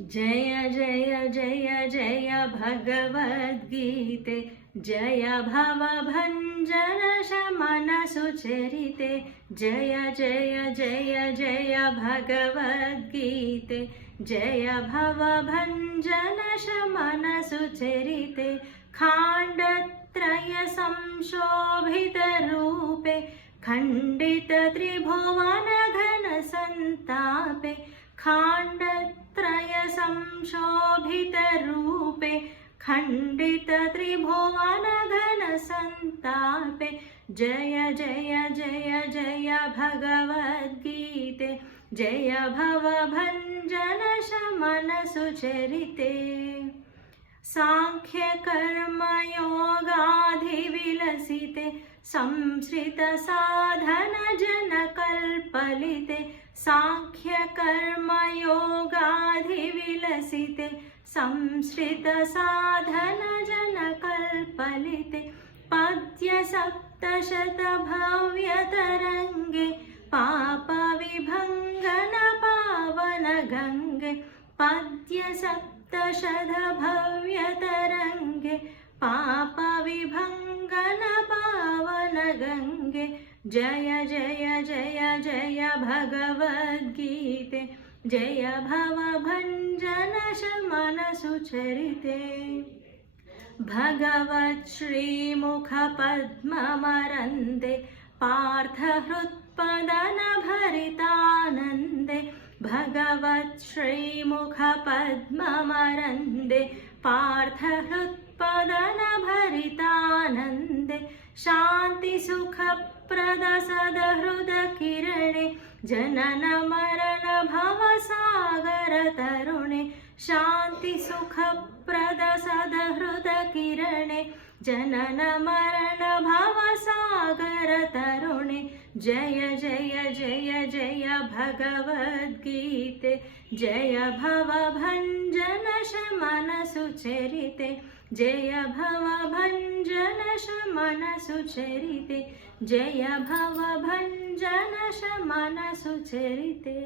जय जय जय जय भगवद्गीते, जय भवभञ्जन शमन सुचरिते। जय जय जय जय भगवद्गीते, जय भवभञ्जन शमन सुचरिते। खाण्डत्रय संशोभित रूपे, खण्डित त्रिभुवन घन संतापे। खाण्डत्रय संशोभित रूपे, खण्डित त्रिभुवन घन संतापे। जय जय जय जय भगवद्गीते, जय भवभञ्जन शमन सुचरिते। सांख्य कर्म योगाधिविलसिते, संश्रित साधन जन कल्पलिते। सांख्य कर्म योगाधिविलसिते, संश्रित साधन जन कल्पलिते। पद्य सप्तशत भव्य तरंगे, पाप विभंगन पावन गंगे। पद्य सप्तशत भव्य तरंगे, पाप विभंगन पावन गंगे। जय जय जय जय भगवद्गीते, जय भवभञ्जन शमन सुचरिते। भगवत् श्रीमुख पद्ममरन्दे, पार्थ हृत्पदन भरितानन्दे। भगवत् श्रीमुख पद्ममरन्दे, पार्थ हृत्पदन भरितानन्दे। शान्ति सुख प्रद सदहृद किरणे, जनन मरण भव सागर तरुणे। शान्ति सुख प्रद सदहृद किरणे, जनन मरण भव सागर तरुणे। जय जय जय जय भगवद्गीते, जय भवभञ्जन शमन सुचरिते। जय भवभञ्जन शमन सुचरिते, जय भवभञ्जन शमन सुचरिते।